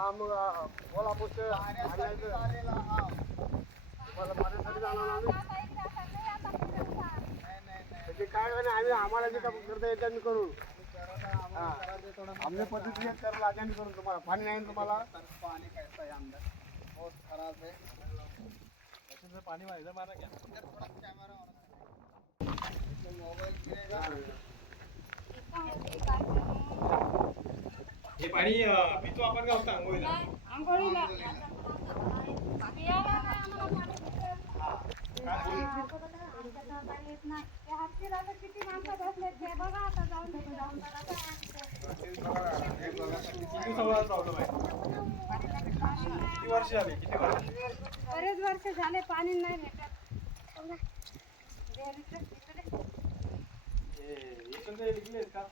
हा मग बोला पुढचं तुम्हाला पाण्यासाठी जाणार आम्ही म्हणजे काय नाही आम्ही आम्हाला जे काम करता येईल त्यांनी करू आमच्या पद्धतीने करायला अटेंड करून तुम्हाला पाणी नाही तुम्हाला पाणी कैसा है अंदर बहुत खराब है पानी में इधर मारा क्या थोड़ा कैमरा मोबाइल गिरेगा हे पाणी पितो आपण का होता आंघोळीला आंघोळीला किती माणसं बसलेत ते बघा आता जाऊन किती दिवसावर प्रॉब्लेम आहे किती वर्ष झाली किती वर्ष बरेच वर्ष झाले पाणी नाही भेटत हे लिखले का